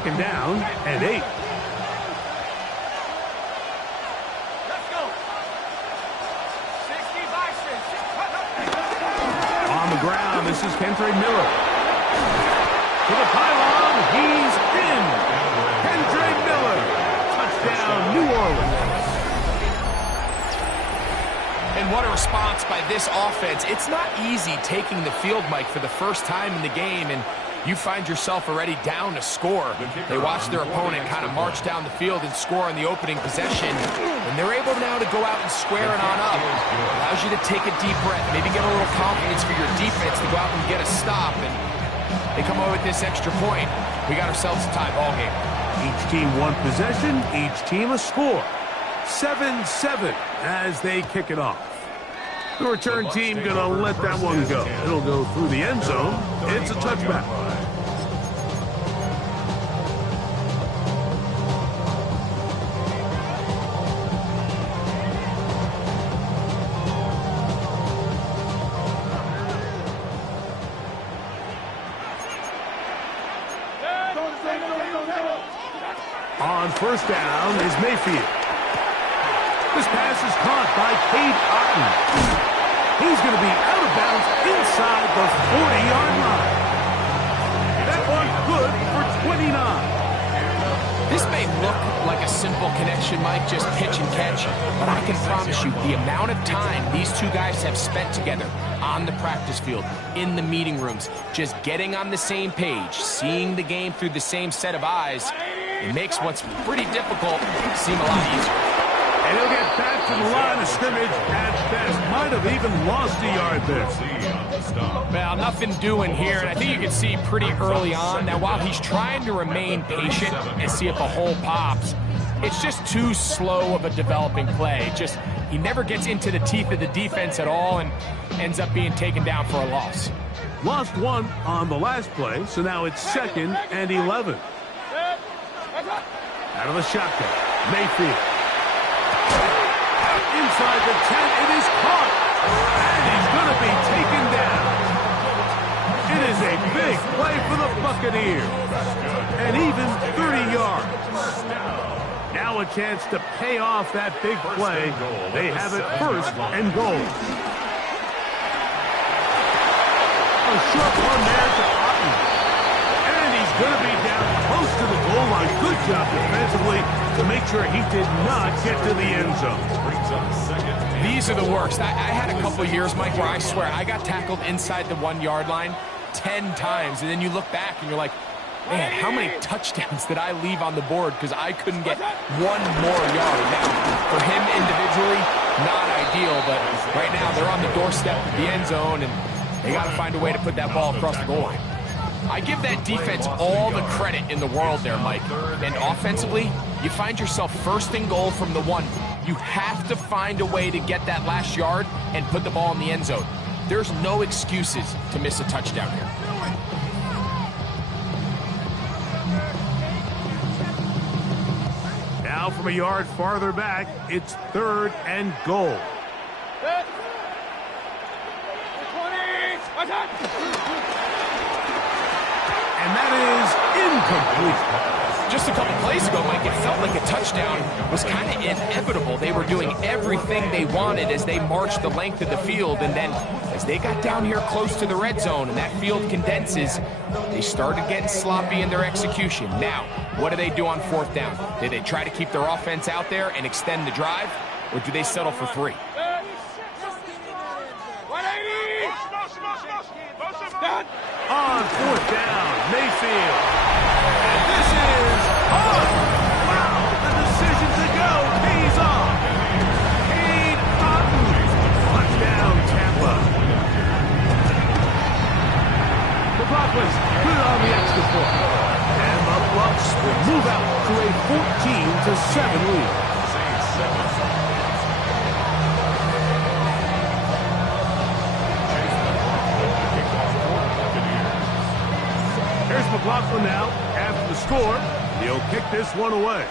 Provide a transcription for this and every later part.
second down and 8. On the ground, this is Kendre Miller. To the pylon, he's in. Kendre Miller. Touchdown, New Orleans. And what a response by this offense. It's not easy taking the field, Mike, for the first time in the game, and you find yourself already down to score. They watch their opponent kind of march down the field and score on the opening possession, and they're able now to go out and square it on up. Allows you to take a deep breath, maybe get a little confidence for your defense to go out and get a stop, and they come away with this extra point. We got ourselves a tie ball game. Each team one possession, each team a score. 7-7 as they kick it off. The return team going to let that one go. It'll go through the end zone. It's a touchback. On first down is Mayfield. This pass is caught by Cade Otton. He's going to be out of bounds inside the 40-yard line. That one good for 29. This may look like a simple connection, Mike, just pitch and catch, but I can promise you the amount of time these two guys have spent together on the practice field, in the meeting rooms, just getting on the same page, seeing the game through the same set of eyes, it makes what's pretty difficult seem a lot easier. And he'll get back to the line of scrimmage at best. Might have even lost a yard there. Well, nothing doing here, and I think you can see pretty early on. Now, while he's trying to remain patient and see if a hole pops, it's just too slow of a developing play. He never gets into the teeth of the defense at all and ends up being taken down for a loss. Lost one on the last play, so now it's 2nd and 11. Out of the shotgun, Mayfield. Inside the 10, it is caught, and he's going to be taken down. It is a big play for the Buccaneers, and even 30 yards. Now a chance to pay off that big play. They have it 1st and goal. A short one there to Otton, and he's going to be down close to the goal line. Good job defensively to make sure he did not get to the end zone. These are the worst. I had a couple years, Mike, where I swear I got tackled inside the 1-yard line 10 times, and then you look back and you're like, man, how many touchdowns did I leave on the board because I couldn't get one more yard? Now, for him individually, not ideal, but right now they're on the doorstep of the end zone, and they got to find a way to put that ball across the goal line. I give that defense all the credit in the world there, Mike. And offensively, you find yourself 1st and goal from the 1. You have to find a way to get that last yard and put the ball in the end zone. There's no excuses to miss a touchdown here. Now from a yard farther back, it's 3rd and goal. And that is incomplete. Just a couple plays ago, Mike, it felt like a touchdown was kind of inevitable. They were doing everything they wanted as they marched the length of the field, and then as they got down here close to the red zone and that field condenses, they started getting sloppy in their execution. Now, what do they do on 4th down? Do they try to keep their offense out there and extend the drive, or do they settle for 3? On 4th down, Mayfield. And this is on. Wow, the decision to go pays off. Cade Otton. Touchdown, Tampa. The Broncos put it on the extra point. And the Bucs will move out to a 14-7 lead. Here's McLaughlin now. After the score, he'll kick this one away.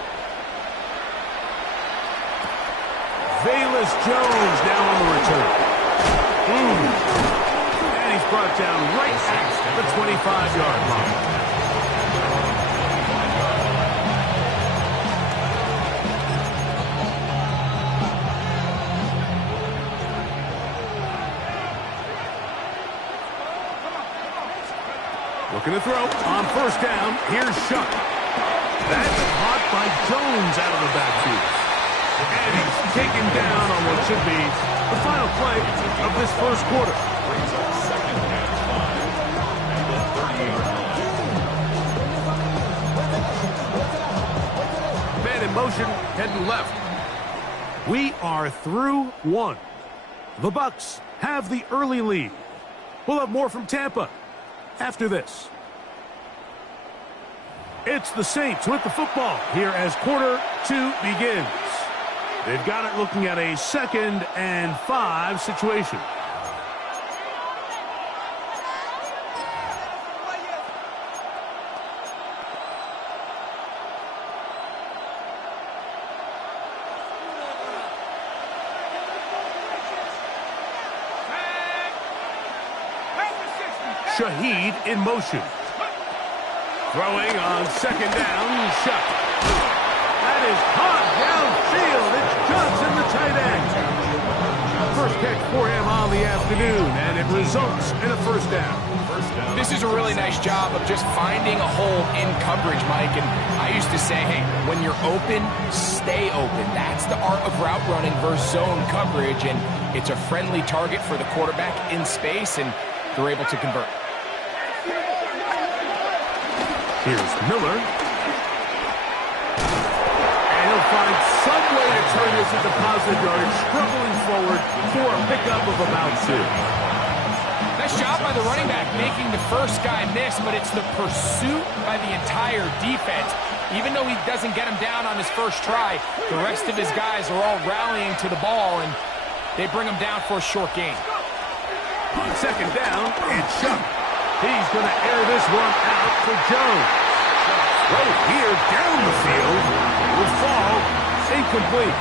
Velus Jones now on the return. And he's brought down right at the 25-yard line. Looking to throw on first down. Here's Shuck. That's caught by Jones out of the backfield. And he's taken down on what should be the final play of this first quarter. Man in motion, heading left. We are through one. The Bucs have the early lead. We'll have more from Tampa after this. It's the Saints with the football here as quarter two begins. They've got it looking at a 2nd and 5 situation. Shaheed in motion. Throwing on 2nd down, Shuck. That is caught downfield. It's Johnson, the tight end. First catch for him on the afternoon, and it results in a first down. This is a really nice job of just finding a hole in coverage, Mike. And I used to say, hey, when you're open, stay open. That's the art of route running versus zone coverage, and it's a friendly target for the quarterback in space, and they're able to convert. Here's Miller. And he'll find some way to turn this into positive yardage, struggling forward for a pickup of about 2. Nice job by the running back making the first guy miss, but it's the pursuit by the entire defense. Even though he doesn't get him down on his first try, the rest of his guys are all rallying to the ball, and they bring him down for a short gain. On 2nd down, it's Shuck. He's going to air this one out for Jones. Right here down the field will fall incomplete.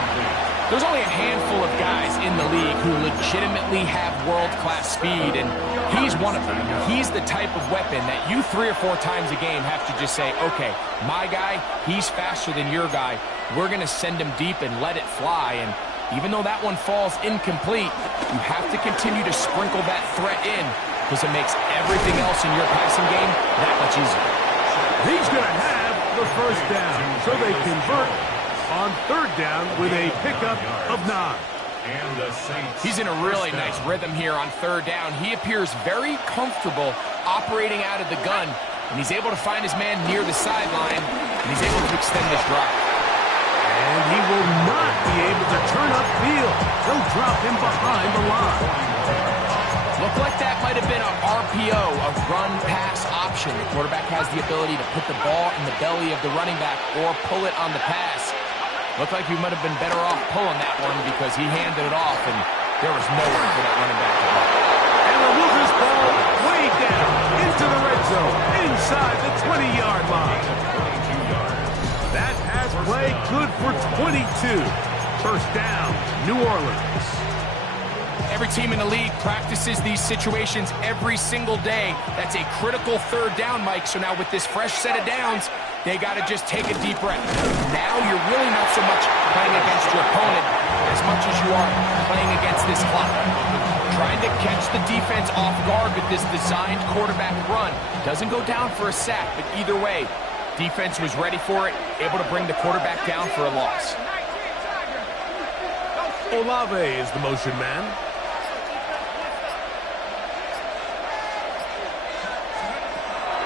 There's only a handful of guys in the league who legitimately have world-class speed, and he's one of them. He's the type of weapon that you 3 or 4 times a game have to just say, okay, my guy, he's faster than your guy. We're going to send him deep and let it fly, and even though that one falls incomplete, you have to continue to sprinkle that threat in because it makes everything else in your passing game that much easier. He's going to have the first down, so they convert on 3rd down with a pickup of 9. He's in a really nice rhythm here on 3rd down. He appears very comfortable operating out of the gun, and he's able to find his man near the sideline, and he's able to extend this drive. And he will not be able to turn upfield. They'll drop him behind the line. Looked like that might have been an RPO, a run-pass option. The quarterback has the ability to put the ball in the belly of the running back or pull it on the pass. Looked like he might have been better off pulling that one because he handed it off, and there was nowhere for that running back to go. And they'll move this ball way down into the red zone, inside the 20-yard line. That has play good for 22. First down, New Orleans. Every team in the league practices these situations every single day. That's a critical 3rd down, Mike. So now with this fresh set of downs, they got to just take a deep breath. Now you're really not so much playing against your opponent as much as you are playing against this clock. Trying to catch the defense off guard with this designed quarterback run. Doesn't go down for a sack, but either way, defense was ready for it, able to bring the quarterback down for a loss. Olave is the motion man.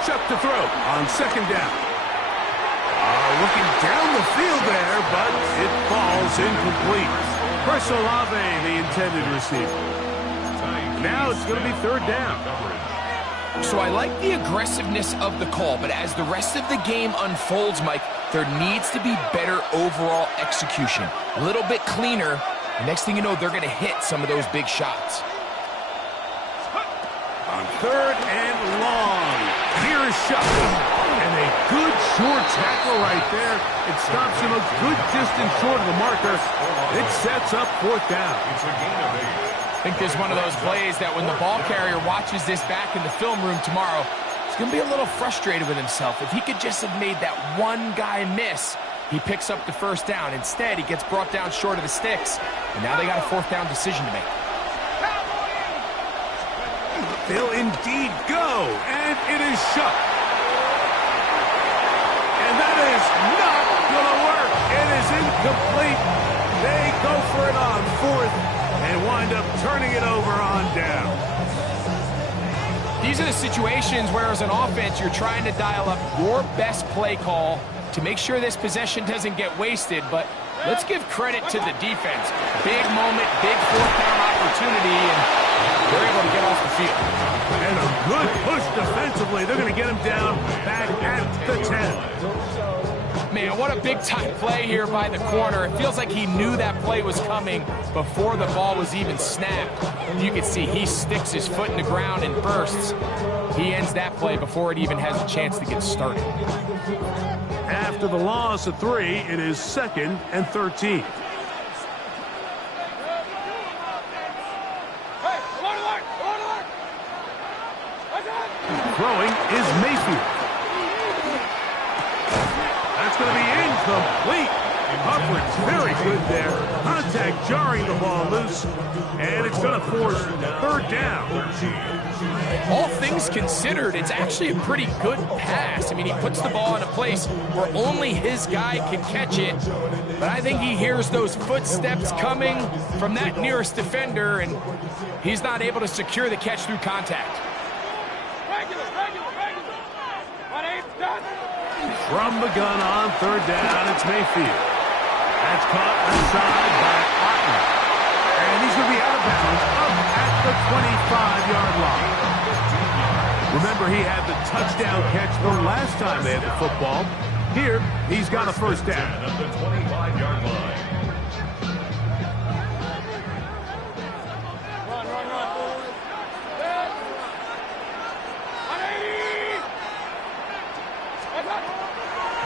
Shuck to throw on 2nd down. Looking down the field there, but it falls incomplete. Chris Olave, the intended receiver. Now it's going to be 3rd down. So I like the aggressiveness of the call, but as the rest of the game unfolds, Mike, there needs to be better overall execution. A little bit cleaner. The next thing you know, they're going to hit some of those big shots. On 3rd and long. Here's Shuck. And a good short tackle right there. It stops him a good distance short of the marker. It sets up 4th down. I think there's one of those plays that when the ball carrier watches this back in the film room tomorrow, he's going to be a little frustrated with himself. If he could just have made that one guy miss, he picks up the first down. Instead, he gets brought down short of the sticks, and now they got a 4th down decision to make. They'll indeed go, and it is shut. And that is not going to work. It is incomplete. They go for it on fourth and wind up turning it over on down. These are the situations where, as an offense, you're trying to dial up your best play call to make sure this possession doesn't get wasted, but let's give credit to the defense. Big moment, big fourth down opportunity, and they're able to get off the field. And a good push defensively. They're going to get him down back at the 10. Man, what a big-time play here by the corner. It feels like he knew that play was coming before the ball was even snapped. You can see he sticks his foot in the ground and bursts. He ends that play before it even has a chance to get started. After the loss of 3, it is 2nd and 13. Throwing is Mayfield. That's going to be incomplete. Coverage very good there. Contact jarring the ball loose. And it's going to force 3rd down. All things considered, it's actually a pretty good pass. I mean, he puts the ball in a place where only his guy can catch it. But I think he hears those footsteps coming from that nearest defender, and he's not able to secure the catch through contact. From the gun on 3rd down, it's Mayfield. That's caught inside by Otten. And he's going to be out of bounds up at the 25-yard line. Remember, he had the touchdown catch the last time they had the football. Here, he's got a 1st down. At the 25-yard line.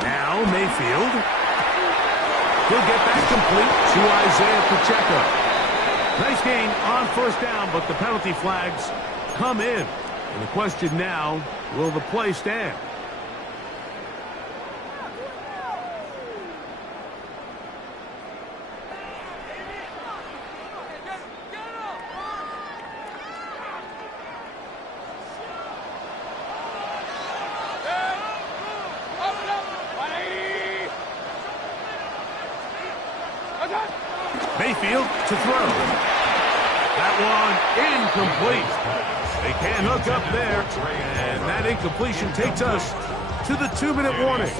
Now Mayfield. He'll get that complete to Isaiah Pacheco. Nice gain on 1st down, but the penalty flags come in. And the question now, will the play stand? Mayfield to throw. That one incomplete. They can't hook up there. And that incompletion takes us to the 2-minute warning.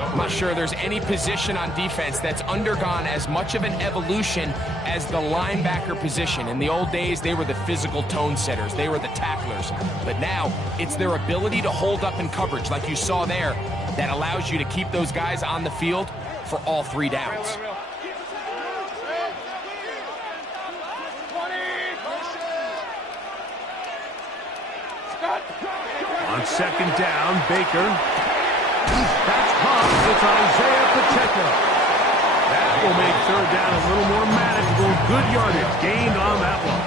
I'm not sure there's any position on defense that's undergone as much of an evolution as the linebacker position. In the old days, they were the physical tone setters. They were the tacklers. But now, it's their ability to hold up in coverage, like you saw there, that allows you to keep those guys on the field for all 3 downs. On 2nd down, Baker. That's caught. It's Isaiah Pacheco. That will make 3rd down a little more manageable. Good yardage gained on that one.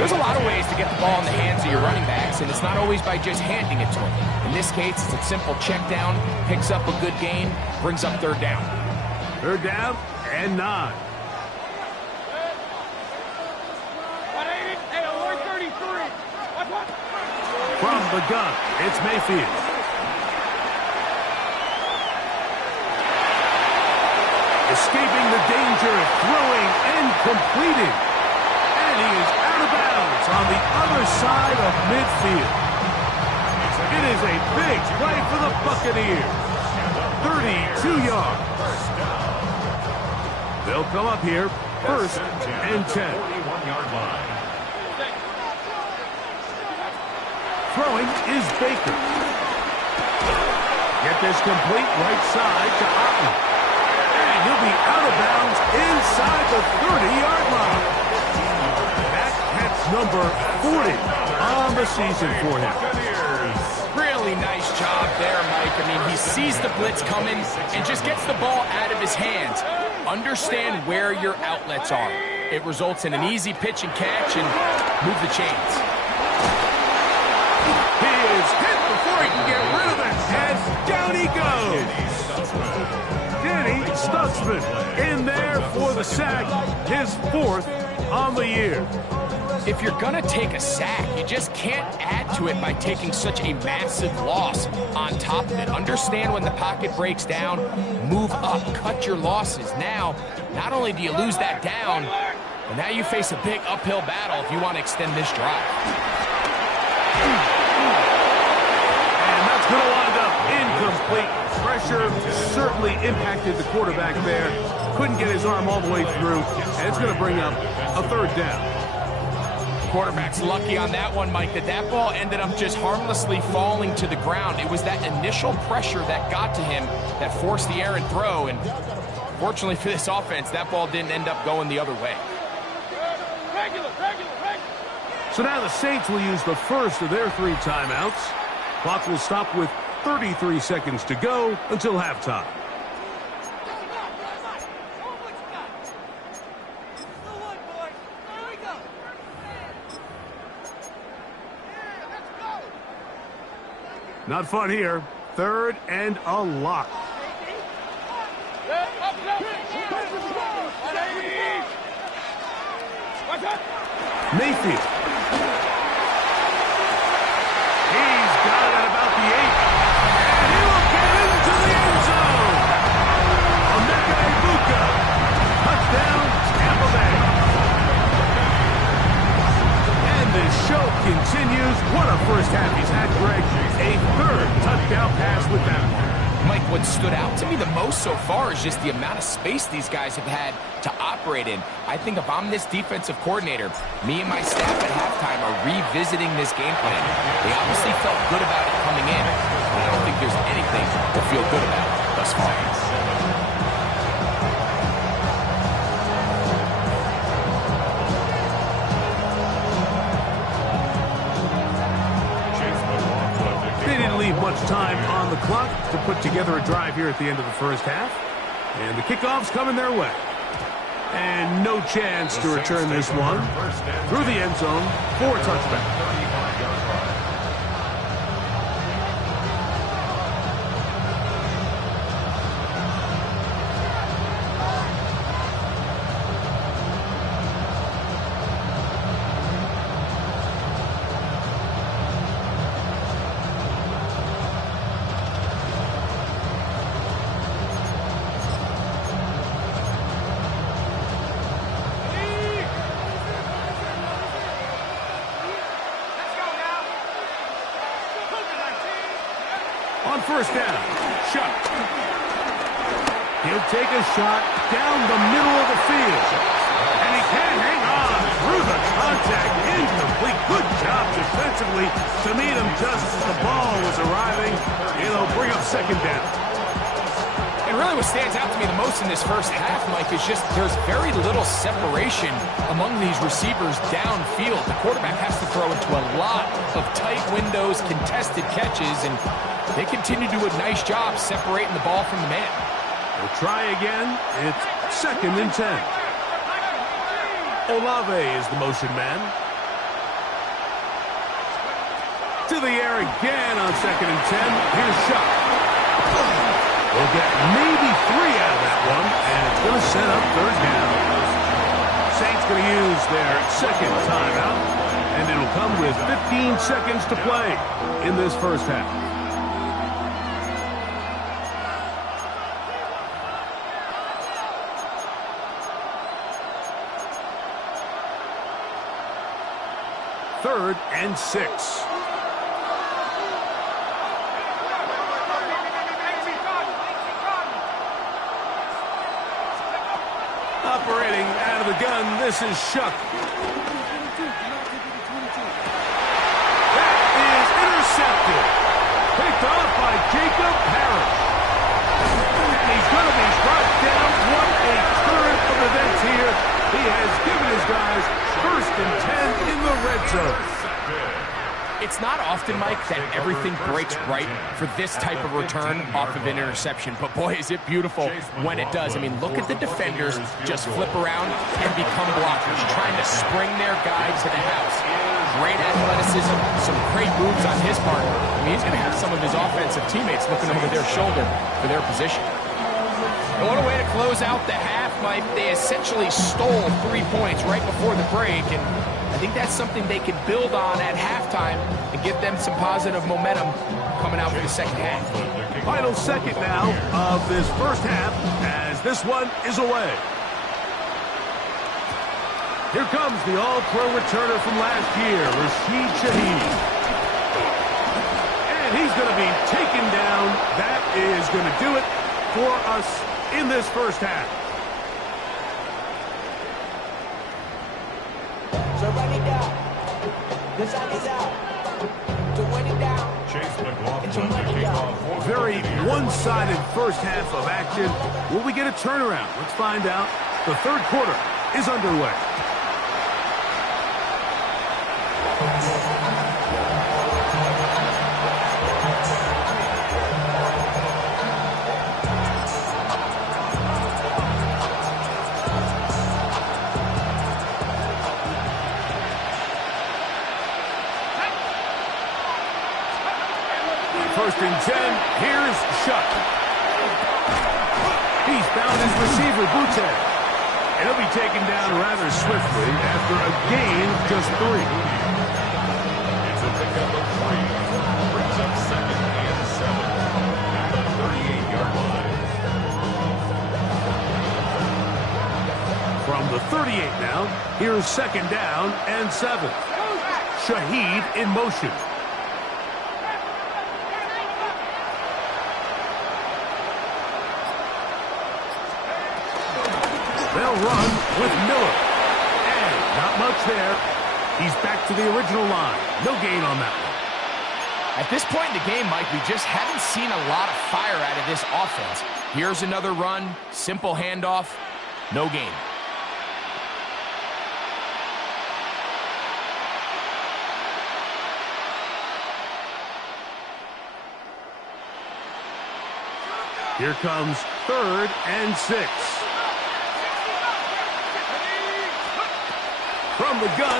There's a lot of ways to get the ball in the hands of your running backs, and it's not always by just handing it to them. In this case, it's a simple check down, picks up a good gain, brings up 3rd down. 3rd down and 9. From the gun, it's Mayfield. Escaping the danger of throwing and completing. And he is out of bounds on the other side of midfield. It is a big play for the Buccaneers. 32 yards. They'll come up here 1st and 10. 41-yard line. Throwing is Baker. Get this complete right side to Otten. And he'll be out of bounds inside the 30-yard line. That catch number 40 on the season for him. Really nice job there, Mike. I mean, he sees the blitz coming and just gets the ball out of his hands. Understand where your outlets are. It results in an easy pitch and catch and move the chains. He is hit before he can get rid of it, and down he goes. Danny Stutsman in there for the sack, his 4th on the year. If you're gonna take a sack, you just can't add to it by taking such a massive loss on top of it. Understand when the pocket breaks down, move up, cut your losses. Now, not only do you lose that down, but now you face a big uphill battle if you want to extend this drive. And that's going to wind up incomplete. Pressure certainly impacted the quarterback there. Couldn't get his arm all the way through, and it's going to bring up a third down. Quarterback's lucky on that one, Mike, that ball ended up just harmlessly falling to the ground. It was that initial pressure that got to him that forced the errant throw, and fortunately for this offense, that ball didn't end up going the other way. So now the Saints will use the first of their 3 timeouts. Clock will stop with 33 seconds to go until halftime. Not fun here. 3rd and a lot. Mayfield. He's got it at about the 8. And he will get into the end zone. Emeka Egbuka. Touchdown, Tampa Bay. And the show continues. What a first half he's had, Greg. A 3rd touchdown pass with that one. Mike, what stood out to me the most so far is just the amount of space these guys have had to operate in. I think if I'm this defensive coordinator, me and my staff at halftime are revisiting this game plan. They obviously felt good about it coming in, but I don't think there's anything to feel good about thus far. Leave much time on the clock to put together a drive here at the end of the first half. And the kickoff's coming their way. And no chance to return this one through the end zone for a touchback. On first down, Shuck. He'll take a shot down the middle of the field. And he can't hang on through the contact. Incomplete. Good job defensively to meet him just as the ball was arriving. It'll bring up second down. And really what stands out to me the most in this first half, Mike, is just there's very little separation among these receivers downfield. The quarterback has to throw into a lot of tight windows, contested catches, and they continue to do a nice job separating the ball from the man. We'll try again. It's 2nd and 10. Olave is the motion man. To the air again on 2nd and 10. Here's Shuck. We'll get maybe 3 out of that one, and it's going to set up third down. Saints going to use their 2nd timeout, and it'll come with 15 seconds to play in this first half. Third and 6. Operating out of the gun, this is Shuck. That is intercepted. Picked off by Jacob Parrish. And he's going to be brought down. What a turn of events here. He has given his guys 1st and 10 in the red zone. It's not often, Mike, that everything breaks right for this type of return off of an interception. But boy, is it beautiful when it does. I mean, look at the defenders just flip around and become blockers, trying to spring their guy to the house. Great athleticism, some great moves on his part. I mean, he's going to have some of his offensive teammates looking over their shoulder for their position. And what a way to close out the half, Mike. They essentially stole 3 points right before the break, and I think that's something they can build on at halftime and give them some positive momentum coming out for the second half. Final second now of this first half as this one is away. Here comes the all-pro returner from last year, Rashid Shaheed. And he's going to be taken down. That is going to do it for us in this first half. So run it down. The sun is out. To win it down. Chase McLaughlin to kick off. Very one-sided first half of action. Will we get a turnaround? Let's find out. The third quarter is underway. First and 10, here's Shuck. He's found his receiver, Boutte. And he'll be taken down rather swiftly after a gain of just 3. It's a pickup of 3. Brings up second and 7 at the 38-yard line. From the 38 now, here's second down and 7. Shaheed in motion. They'll run with Miller. And not much there. He's back to the original line. No gain on that one. At this point in the game, Mike, we just haven't seen a lot of fire out of this offense. Here's another run, simple handoff, no gain. Here comes third and 6. From the gun,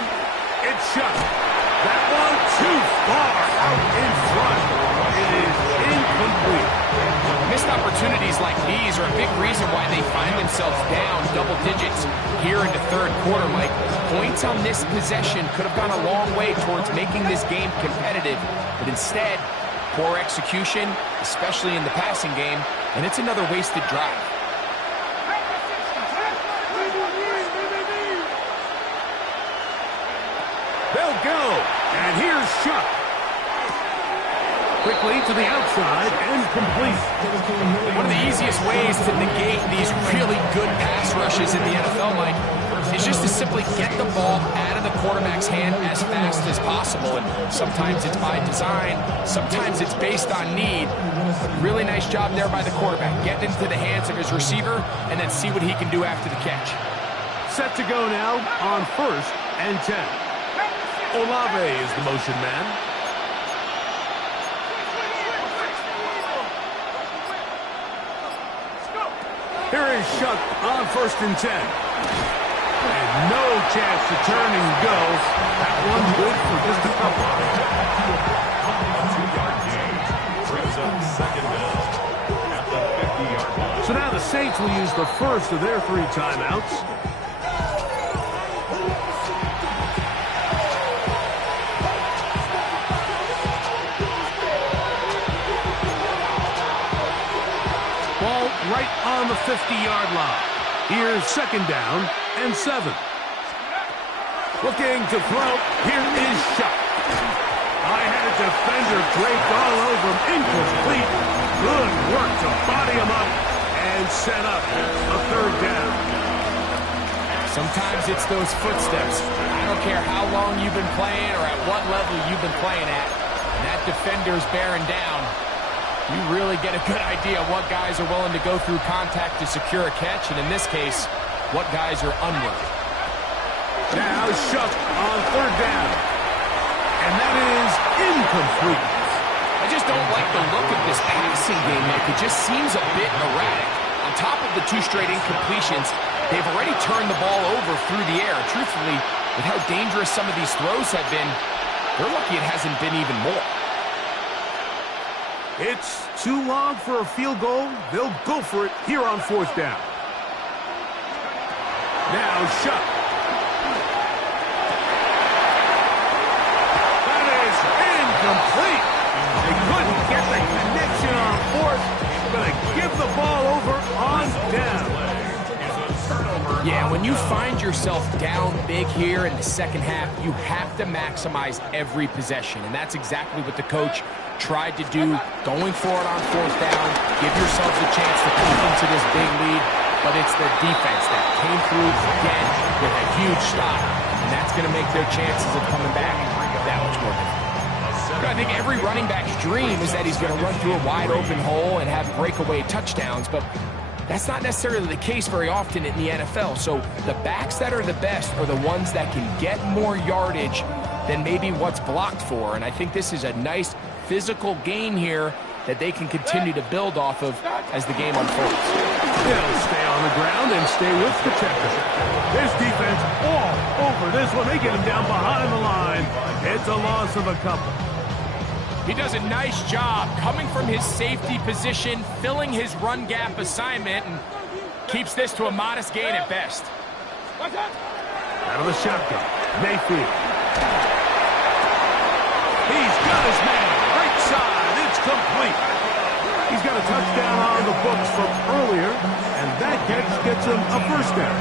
it's Shuck. That one too far out in front. It is incomplete. Missed opportunities like these are a big reason why they find themselves down double digits here in the third quarter, Mike. Points on this possession could have gone a long way towards making this game competitive, but instead, poor execution, especially in the passing game, and it's another wasted drive. They'll go, and here's Shuck. Quickly to the outside and complete. One of the easiest ways to negate these really good pass rushes in the NFL, Mike, is just to simply get the ball out of the quarterback's hand as fast as possible. And sometimes it's by design, sometimes it's based on need. Really nice job there by the quarterback, getting into the hands of his receiver and then see what he can do after the catch. Set to go now on first and 10. Olave is the motion man. Here is Shuck on first and 10. And no chance to turn and go. That one's good for just a couple. A 2-yard gain. Brings up second down at the 50-yard line. So now the Saints will use the first of their 3 timeouts. Ball right on the 50-yard line. Here's second down and 7. Looking to throw. Here is Shuck. I had a defender draped all over him. Incomplete. Good work to body him up and set up a third down. Sometimes it's those footsteps. I don't care how long you've been playing or at what level you've been playing at. And that defender's bearing down. You really get a good idea of what guys are willing to go through contact to secure a catch, and in this case, what guys are unwilling. Now Shuck on third down. And that is incomplete. I just don't like the look of this passing game, Mike. It just seems a bit erratic. On top of the 2 straight incompletions, they've already turned the ball over through the air. Truthfully, with how dangerous some of these throws have been, they're lucky it hasn't been even more. It's too long for a field goal. They'll go for it here on fourth down. Now Shuck. find yourself down big here in the second half, you have to maximize every possession. And that's exactly what the coach tried to do, going for it on fourth down. Give yourselves a chance to come into this big lead. But it's the defense that came through again with a huge stop. And that's going to make their chances of coming back that much more difficult. I think every running back's dream is that he's going to run through a wide open hole and have breakaway touchdowns. But that's not necessarily the case very often in the NFL. So the backs that are the best are the ones that can get more yardage than maybe what's blocked for. And I think this is a nice physical gain here that they can continue to build off of as the game unfolds. He'll stay on the ground and stay with the checker. This defense all over this one. They get him down behind the line. It's a loss of a couple. He does a nice job coming from his safety position, filling his run gap assignment, and keeps this to a modest gain at best. Out of the shotgun, Mayfield. He's got his man. Right side. It's complete. He's got a touchdown on the books from earlier, and that catch gets him a first down.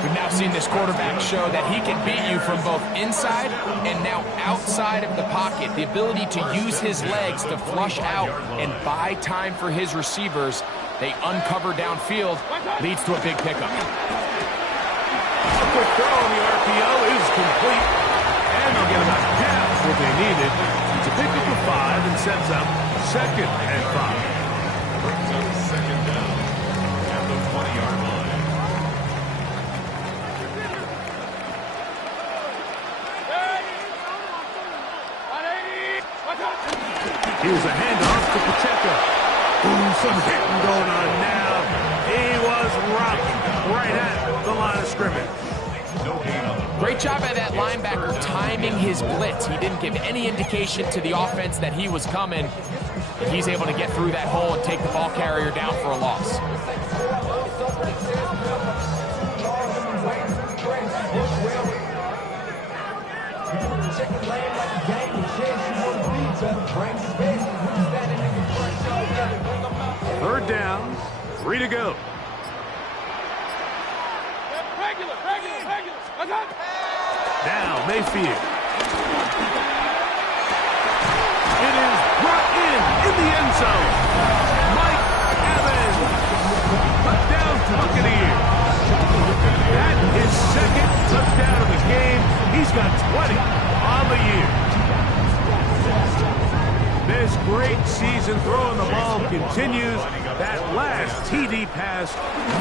We've now seen this quarterback show that he can beat you from both inside and now outside of the pocket. The ability to use his legs to flush out and buy time for his receivers. They uncover downfield, leads to a big pickup. A quick throw on the RPO is complete, and they'll get about half what they needed. It's a pickup of 5 and sets up 2nd and 5. Brings up second down at the 20-yard line. Here's a handoff to Pacheco. Ooh, some hitting going on now. He was rocked right at the line of scrimmage. Great job by that linebacker timing his blitz. He didn't give any indication to the offense that he was coming. He's able to get through that hole and take the ball carrier down for a loss. Third down, 3 to go. Now Mayfield. It is brought in the end zone. Mike Evans. Touchdown Buccaneers. That is 2nd touchdown of the game. He's got 20 on the year. This great season throwing the ball continues. That last TD pass,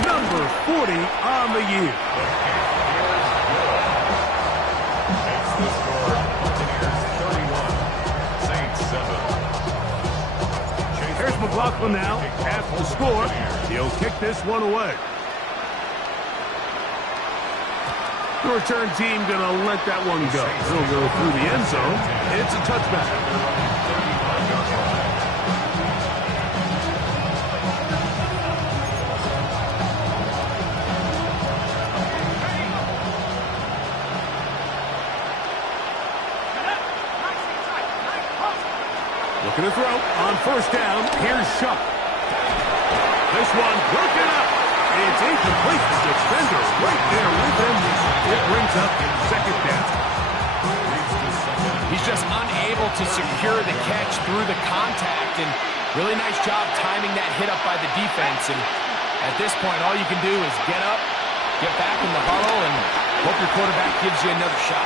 number 40 on the year. Makes the score Buccaneers 31, Saints 7. Here's McLaughlin now at the score. He'll kick this one away. The return team going to let that one go. It'll go through the end zone. It's a touchback. Looking to throw on first down. Here's Shuck. This one broken up. It's incomplete. Defender right there with him. It brings up 2nd down. He's just unable to secure the catch through the contact, and really nice job timing that hit up by the defense. And at this point, all you can do is get up, get back in the huddle, and hope your quarterback gives you another shot.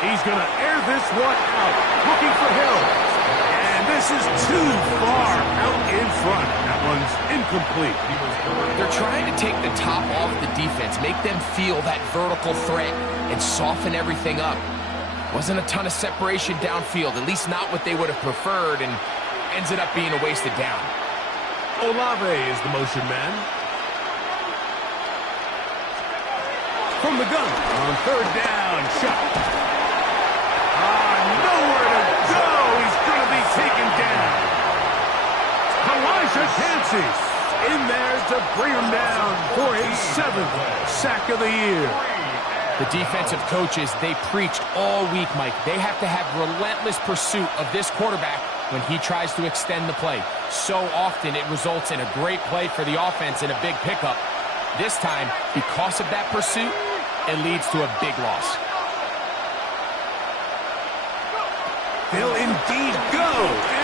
He's going to air this one out, looking for Hill. And this is too far out in front. That one's incomplete. They're trying to take the top off the defense, make them feel that vertical threat, and soften everything up. Wasn't a ton of separation downfield, at least not what they would have preferred, and ends it up being a wasted down. Olave is the motion man. From the gun on third down, shot. Nowhere to go. He's going to be taken down. Elijah Cansey in there to bring him down for his 7th sack of the year. The defensive coaches, they preached all week, Mike. They have to have relentless pursuit of this quarterback when he tries to extend the play. So often it results in a great play for the offense and a big pickup. This time, because of that pursuit, it leads to a big loss. They'll indeed go,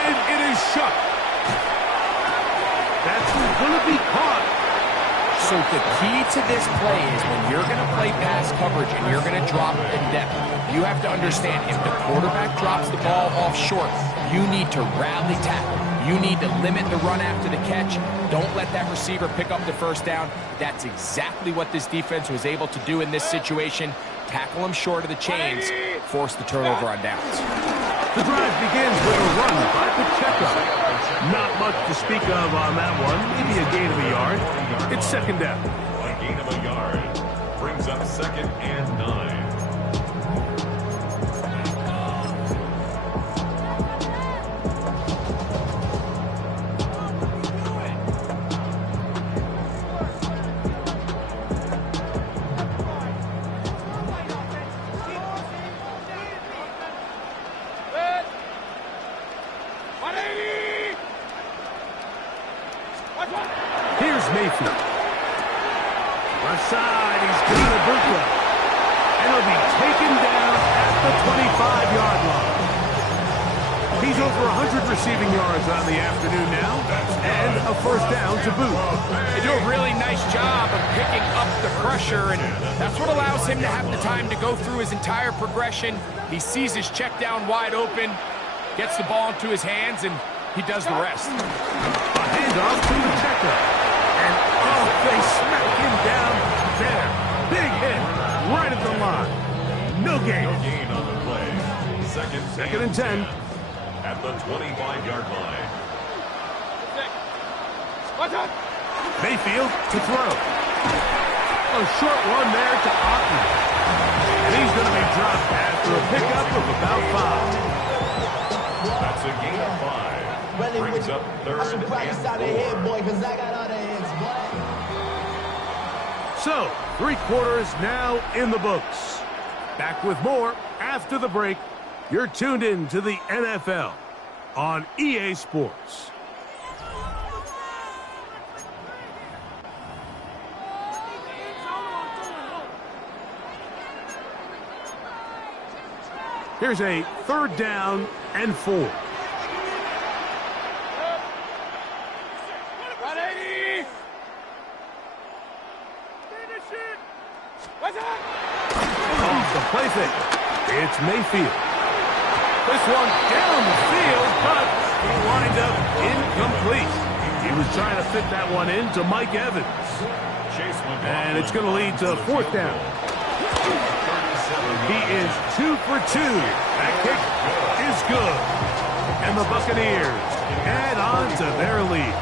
and it is shut. That's going to be caught. So the key to this play is when you're going to play pass coverage and you're going to drop in depth, you have to understand if the quarterback drops the ball off short, you need to rally tackle. You need to limit the run after the catch. Don't let that receiver pick up the first down. That's exactly what this defense was able to do in this situation. Tackle him short of the chains, force the turnover on downs. The drive begins with a run by Pacheco. Not much to speak of on that one. Maybe a gain of a yard. It's second down. A gain of a yard brings up 2nd and 9. Here's Mayfield. Left side, he's got a Burkle. And he'll be taken down at the 25-yard line. He's over 100 receiving yards on the afternoon now, and a first down to boot. They do a really nice job of picking up the pressure, and that's what allows him to have the time to go through his entire progression. He sees his check down wide open, gets the ball into his hands, and he does the rest. A handoff to Pacheco. And, oh, they smack him down there. Big hit right at the line. No gain. No gain on the play. Second and 10. At the 25-yard line. Mayfield to throw. A short one there to Otten. And he's going to be dropped after a pickup of about 5. That's a gain of 5. Brings up 3rd and 4. Boy, because I got other hands, boy. So, 3 quarters now in the books. Back with more after the break. You're tuned in to the NFL on EA Sports. Here's a 3rd down and 4. Off the play fake. It's Mayfield. This one down the field, but he lined up incomplete. He was trying to fit that one into Mike Evans. And it's going to lead to 4th down. He is 2 for 2. That kick is good. And the Buccaneers add on to their lead.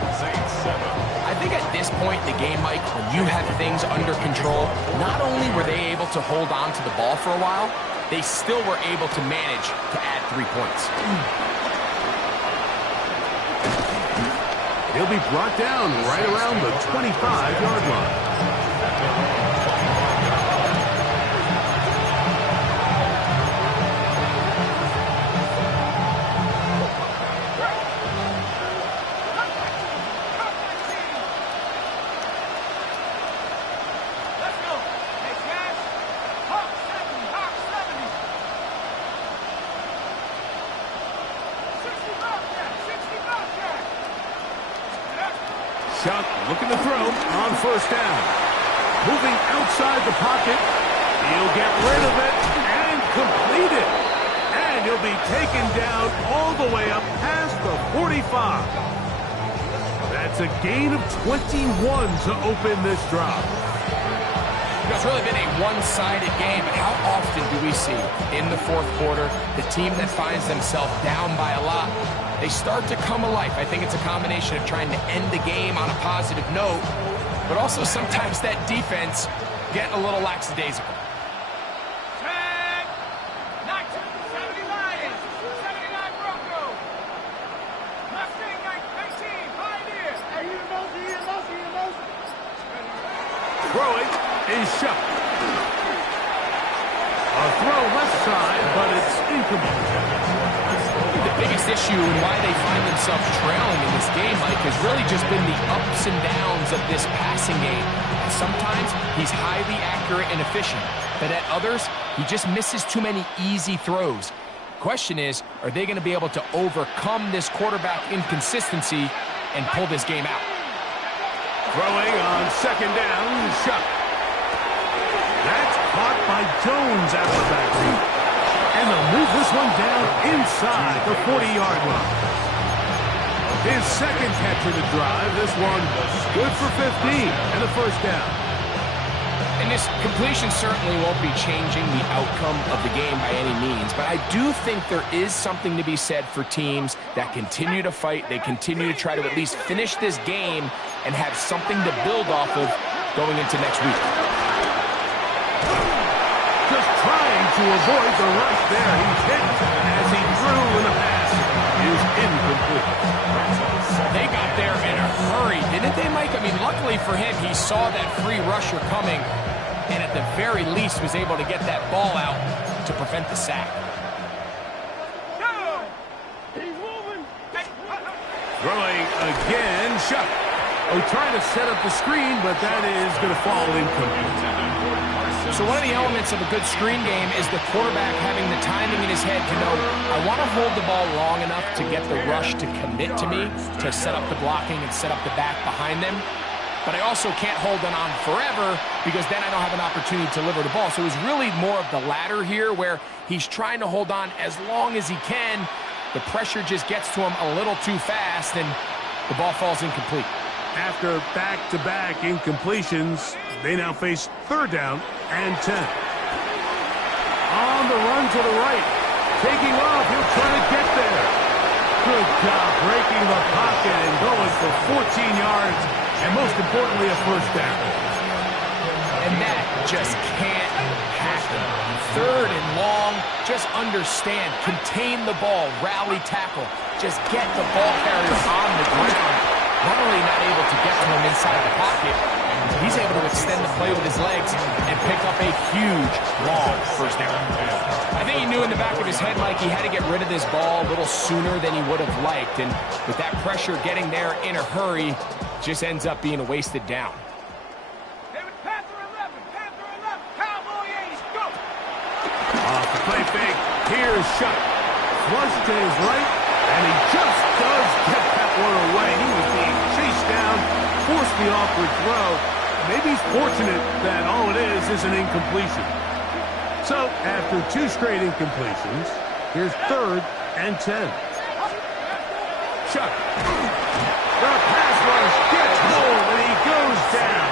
I think at this point in the game, Mike, when you have things under control, not only were they able to hold on to the ball for a while, they still were able to manage to add 3 points. He'll be brought down right around the 25-yard line. Chuck looking to throw on 1st down. Moving outside the pocket. He'll get rid of it and complete it. And he'll be taken down all the way up past the 45. That's a gain of 21 to open this drive. It's really been a one-sided game, but how often do we see in the 4th quarter the team that finds themselves down by a lot, they start to come alive. I think it's a combination of trying to end the game on a positive note, but also sometimes that defense getting a little lackadaisical. Throwing is shut. A throw left side, but it's incomplete. The biggest biggest issue and why they find themselves trailing in this game, Mike, has really just been the ups and downs of this passing game. And sometimes he's highly accurate and efficient, but at others, he just misses too many easy throws. Question is, are they going to be able to overcome this quarterback inconsistency and pull this game out? Throwing on second down, Shough. That's caught by Jones out of the backfield. And they'll move this one down inside the 40-yard line. His second catch of the drive. This one good for 15 and a first down. And this completion certainly won't be changing the outcome of the game by any means, but I do think there is something to be said for teams that continue to fight. They continue to try to at least finish this game and have something to build off of going into next week. Just trying to avoid the rush there. He's hit as he threw, and the pass is incomplete. They got there in a hurry, didn't they, Mike? I mean, luckily for him, he saw that free rusher coming and at the very least was able to get that ball out to prevent the sack. Throwing again, Shough. Oh, trying to set up the screen, but that is going to fall incomplete. So one of the elements of a good screen game is the quarterback having the timing in his head to know, I want to hold the ball long enough to get the rush to commit to me, to set up the blocking and set up the back behind them. But I also can't hold it on forever because then I don't have an opportunity to deliver the ball. So it was really more of the latter here where he's trying to hold on as long as he can. The pressure just gets to him a little too fast and the ball falls incomplete. After back-to-back incompletions, they now face third down and 10. On the run to the right. Taking off, he'll try to get there. Good job breaking the pocket and going for 14 yards, and most importantly, a first down. And that just can't happen. Third and long, just understand, contain the ball, rally tackle, just get the ball carrier on the ground. Not only not able to get to him inside the pocket, he's able to extend the play with his legs and pick up a huge, long first down. I think he knew in the back of his head, Mike, he had to get rid of this ball a little sooner than he would have liked. And with that pressure getting there in a hurry, just ends up being a wasted down. Off the play fake, here's Shough. Flush to his right, and he just does get that one away. He was being chased down, forced the awkward throw. Maybe he's fortunate that all it is an incompletion. So, after two straight incompletions, here's third and 10. Shough. The pass rush gets hold, and he goes down.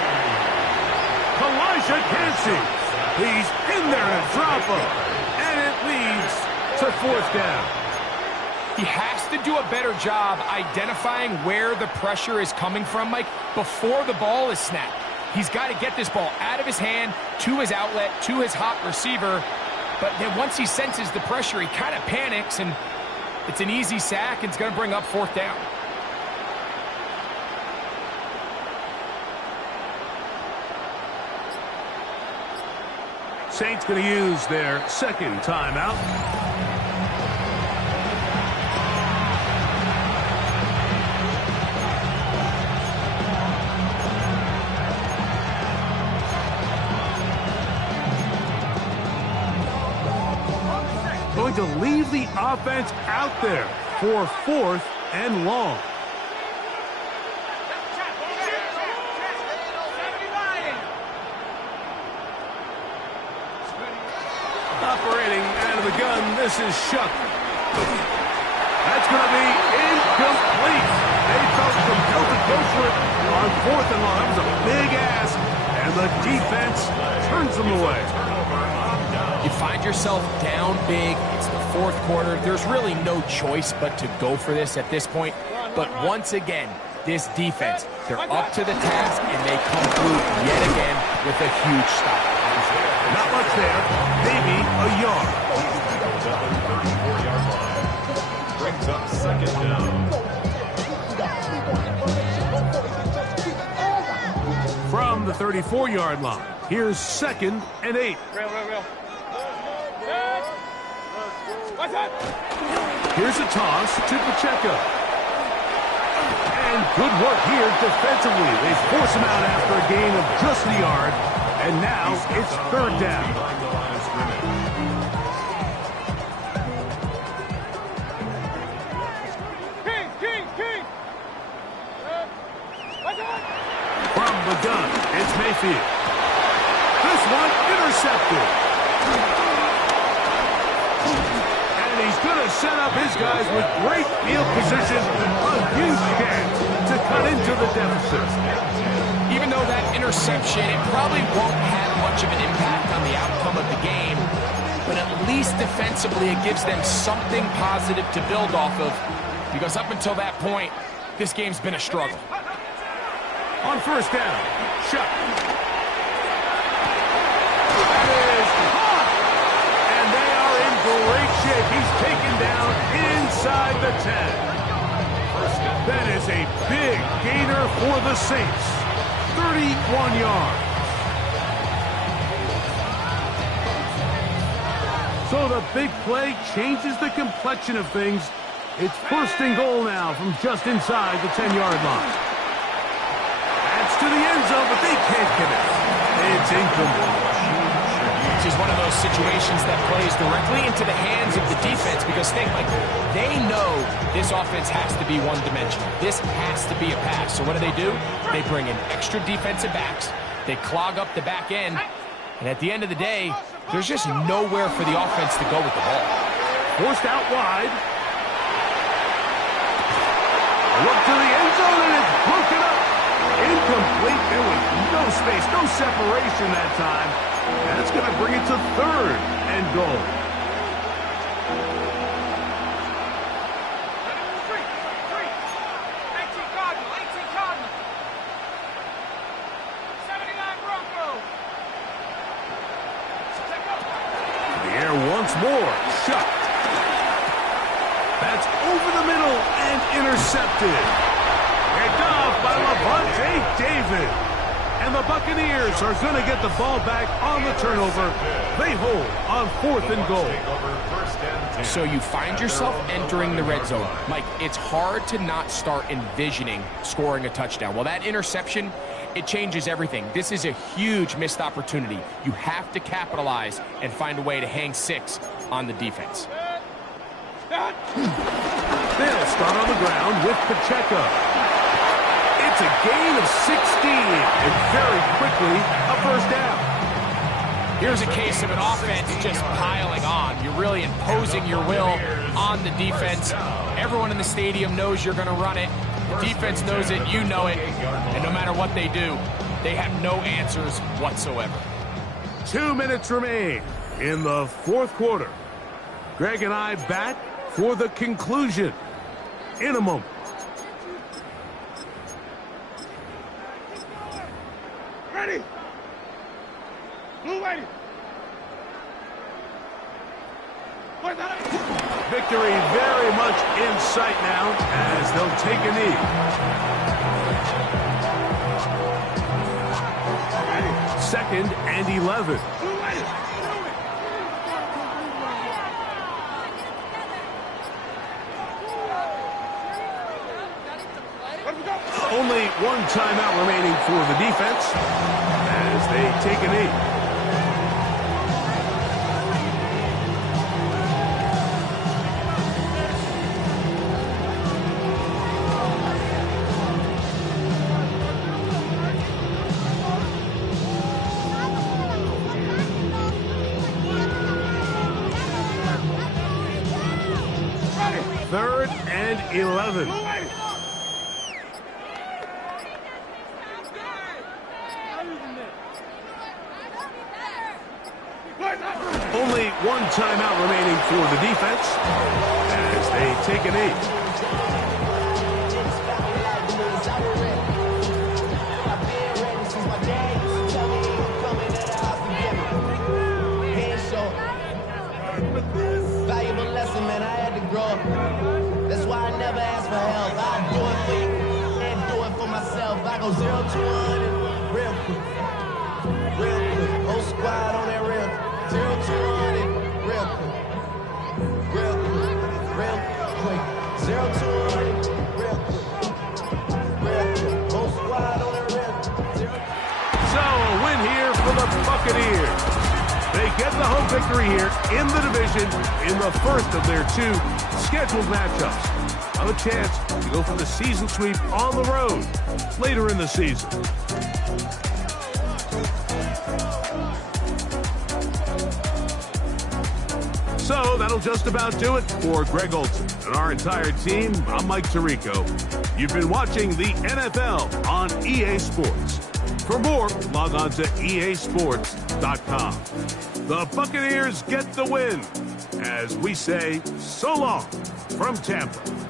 Elijah Cansey. He's in there to drop him, and it leads to fourth down. He has to do a better job identifying where the pressure is coming from, Mike, before the ball is snapped. He's got to get this ball out of his hand, to his outlet, to his hot receiver. But then once he senses the pressure, he kind of panics, and it's an easy sack, and it's going to bring up fourth down. Saints going to use their second timeout. Going to leave the offense out there for fourth and long. Operating out of the gun, this is Shough. That's going to be incomplete. They felt compelled to go for it on fourth and long. That was a big ask, and the defense turns them away. You find yourself down big. It's the fourth quarter. There's really no choice but to go for this at this point. But once again, this defense, they're up to the task, and they come through yet again with a huge stop. Not much there, maybe a yard. Brings up second down. From the 34-yard line, here's second and 8. Real. Here's a toss to Pacheco. And good work here defensively. They force him out after a gain of just a yard. And now it's third down. Behind the line of scrimmage. From the gun, it's Mayfield. This one intercepted. And he's going to set up his guys with great field position. A huge chance to cut into the deficit. Even though that interception, it probably won't have much of an impact on the outcome of the game, but at least defensively it gives them something positive to build off of, because up until that point, this game's been a struggle. On first down, Shuck. That is caught! And they are in great shape. He's taken down inside the 10. That is a big gainer for the Saints. 31 yards. So the big play changes the complexion of things. It's first and goal now from just inside the 10-yard line. That's to the end zone, but they can't connect. It's incomplete. This is one of those situations that plays directly into the hands of the defense, because think, like, they know this offense has to be one-dimensional. This has to be a pass. So what do? They bring in extra defensive backs. They clog up the back end. And at the end of the day, there's just nowhere for the offense to go with the ball. Forced out wide. Look to the end zone, and it's broken up. Incomplete. There was no space, no separation that time. And it's going to bring it to third and goal. The air once more. Shut. That's over the middle and intercepted. Picked off by Lavonte David. And the Buccaneers are going to get the ball back on the turnover. They hold on fourth and goal. So you find yourself entering the red zone. Mike, it's hard to not start envisioning scoring a touchdown. Well, that interception, it changes everything. This is a huge missed opportunity. You have to capitalize and find a way to hang six on the defense. They'll start on the ground with Pacheco. It's a gain of 16, and very quickly, a first down. Here's a case of an offense just piling on. You're really imposing your will on the defense. Everyone in the stadium knows you're going to run it. The defense knows it, you know it, and no matter what they do, they have no answers whatsoever. 2 minutes remain in the fourth quarter. Greg and I back for the conclusion in a moment. Ready? Blue ready. Victory very much in sight now as they'll take a knee. Second and 11. Only one timeout remaining for the defense as they take a knee. Third and 11. Only one timeout remaining for the defense as they take a knee. Valuable lesson, man. I had to grow up. That's why I never ask for help. I do it for you and do it for myself. I go 0 to 100 real quick. Real quick. Whole squad on that real quick. 0 to 100 real quick. Real quick. Buccaneers. They get the home victory here in the division in the first of their 2 scheduled matchups. Have a chance to go for the season sweep on the road later in the season. So that'll just about do it for Greg Olsen and our entire team. I'm Mike Tirico. You've been watching the NFL on EA Sports. For more, log on to easports.com. The Buccaneers get the win as we say so long from Tampa.